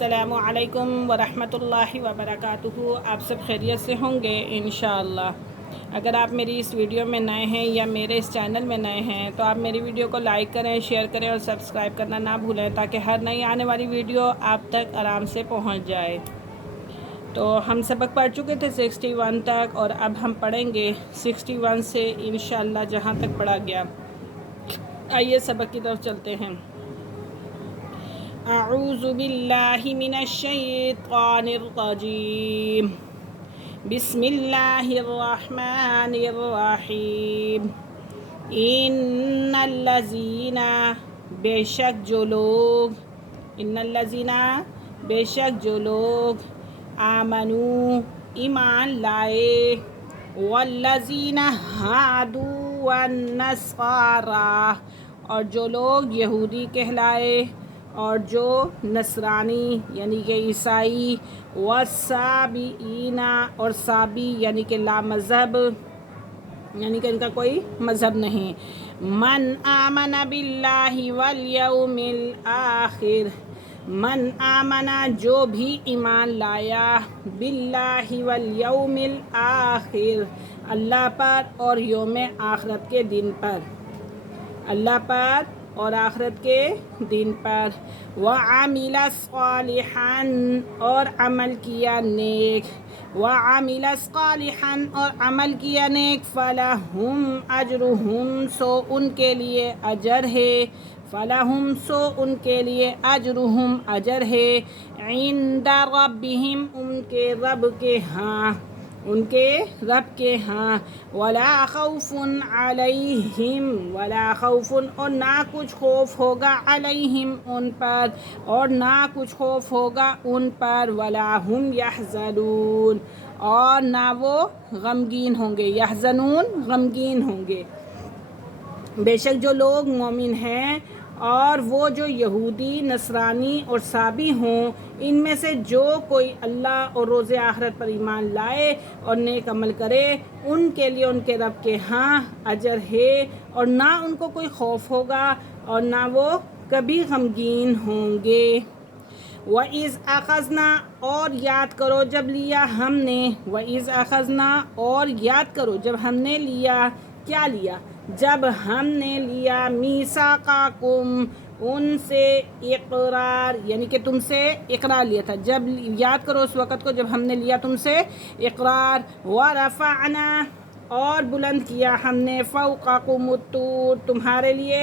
السلام علیکم ورحمۃ اللہ وبرکاتہ۔ آپ سب خیریت سے ہوں گے انشاءاللہ۔ اگر آپ میری اس ویڈیو میں نئے ہیں یا میرے اس چینل میں نئے ہیں تو آپ میری ویڈیو کو لائک کریں، شیئر کریں اور سبسکرائب کرنا نہ بھولیں تاکہ ہر نئی آنے والی ویڈیو آپ تک آرام سے پہنچ جائے۔ تو ہم سبق پڑھ چکے تھے 61 تک اور اب ہم پڑھیں گے 61 سے انشاءاللہ جہاں تک پڑھا گیا۔ آئیے سبق کی طرف چلتے ہیں۔ اعوذ باللہ من الشیطان الرجیم، بسم اللہ الرحمن الرحیم۔ ان الذین، بے شک جو لوگ، ان الذین بے شک جو لوگ، آمنو ایمان لائے، والذین ہادوا والنصارى اور جو لوگ یہودی کہلائے اور جو نصرانی یعنی کہ عیسائی، والسابئین اور سابی یعنی کہ لا مذہب یعنی کہ ان کا کوئی مذہب نہیں۔ من آمن باللہ والیوم الآخر، من آمنا جو بھی ایمان لایا، باللہ والیوم الآخر اللہ پر اور یوم آخرت کے دن پر، اللہ پر اور آخرت کے دن پر، وعمل صالحا اور عمل کیا نیک، وعمل صالحا اور عمل کیا نیک، فلہم اجرہم سو ان کے لیے اجر ہے، فلہم سو ان کے لیے اجرہم اجر ہے، عند ربہم ان کے رب کے ہاں، ان کے رب کے ہاں، ولا خوف علیہم، ولا خوف اور نہ کچھ خوف ہوگا، علیہم ان پر اور نہ کچھ خوف ہوگا ان پر، ولا ہم یحزنون اور نہ وہ غمگین ہوں گے، یحزنون غمگین ہوں گے۔ بے شک جو لوگ مومن ہیں اور وہ جو یہودی، نصرانی اور سابی ہوں، ان میں سے جو کوئی اللہ اور روز آخرت پر ایمان لائے اور نیک عمل کرے، ان کے لیے ان کے رب کے ہاں اجر ہے اور نہ ان کو کوئی خوف ہوگا اور نہ وہ کبھی غمگین ہوں گے۔ وَإِذْ أَخَذْنَا اور یاد کرو جب لیا ہم نے، وَإِذْ أَخَذْنَا اور یاد کرو جب ہم نے لیا، کیا لیا؟ جب ہم نے لیا، میثاقکم ان سے اقرار یعنی کہ تم سے اقرار لیا تھا، جب یاد کرو اس وقت کو جب ہم نے لیا تم سے اقرار، ورفعنا اور بلند کیا ہم نے، فوقکم الطور تمہارے لیے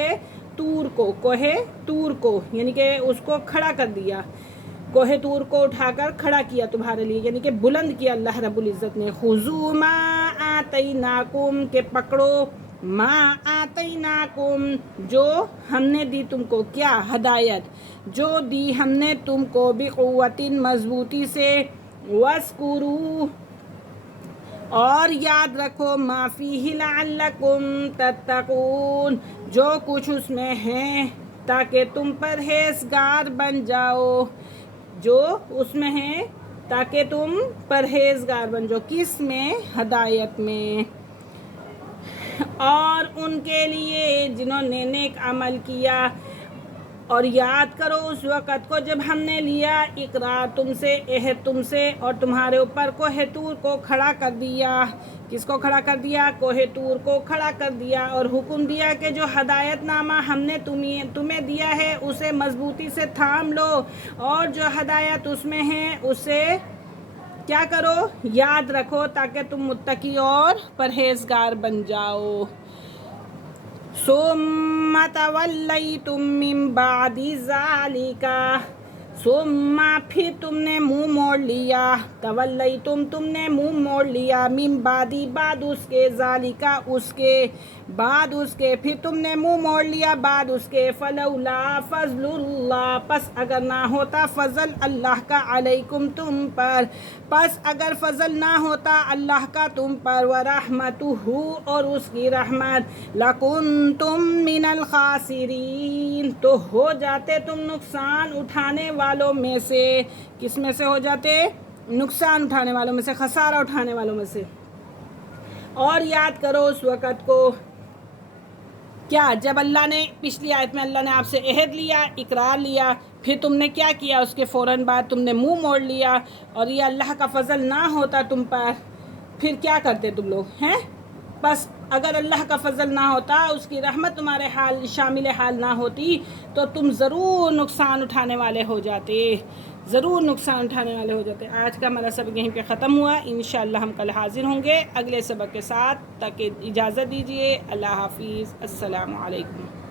طور کو، کوہ طور کو یعنی کہ اس کو کھڑا کر دیا، کوہ طور کو اٹھا کر کھڑا کیا تمہارے لیے یعنی کہ بلند کیا اللہ رب العزت نے۔ خذوا ما آتیناکم کہ پکڑو، ما آتیناکم جو ہم نے دی تم کو، کیا ہدایت جو دی ہم نے تم کو، بقوت مضبوطی سے، واذکروا اور یاد رکھو، ما فیہ لعلکم تتقون جو کچھ اس میں ہے تاکہ تم پرہیزگار بن جاؤ، جو اس میں ہے تاکہ تم پرہیزگار بن جاؤ، کس میں؟ ہدایت میں۔ اور ان کے لیے جنہوں نے نیک عمل کیا، اور یاد کرو اس وقت کو جب ہم نے لیا اقرار تم سے، عہد تم سے اور تمہارے اوپر کوہ طور کو کھڑا کر دیا، کس کو کھڑا کر دیا؟ کوہ طور کو کھڑا کر دیا، اور حکم دیا کہ جو ہدایت نامہ ہم نے تمہیں دیا ہے اسے مضبوطی سے تھام لو، اور جو ہدایت اس میں ہے اسے کیا کرو؟ یاد رکھو تاکہ تم متقی اور پرہیزگار بن جاؤ۔ ثم تولیتم من بعد ذلک، ثم پھر تم نے منہ موڑ لیا، تولیتم تم نے منہ موڑ لیا، من بعد بعد اس کے، ذالک اس کے، بعد اس کے پھر تم نے منہ موڑ لیا بعد اس کے، فلولا فضل اللہ پس اگر نہ ہوتا فضل اللہ کا، علیکم تم پر پس اگر فضل نہ ہوتا اللہ کا تم پر، ورحمتہ اور اس کی رحمت، لکنتم من الخاسرین تو ہو جاتے تم نقصان اٹھانے والوں میں سے، کس میں سے ہو جاتے؟ نقصان اٹھانے والوں میں سے، خسارہ اٹھانے والوں میں سے۔ اور یاد کرو اس وقت کو کیا جب اللہ نے پچھلی آیت میں اللہ نے آپ سے عہد لیا، اقرار لیا پھر تم نے کیا کیا؟ اس کے فوراً بعد تم نے منہ موڑ لیا، اور یہ اللہ کا فضل نہ ہوتا تم پر پھر کیا کرتے تم لوگ ہیں؟ بس اگر اللہ کا فضل نہ ہوتا، اس کی رحمت تمہارے حال شامل حال نہ ہوتی تو تم ضرور نقصان اٹھانے والے ہو جاتے، ضرور نقصان اٹھانے والے ہو جاتے۔ آج کا ہمارا سبق یہیں پہ ختم ہوا، انشاءاللہ ہم کل حاضر ہوں گے اگلے سبق کے ساتھ، تاکہ اجازت دیجیے۔ اللہ حافظ، السلام علیکم۔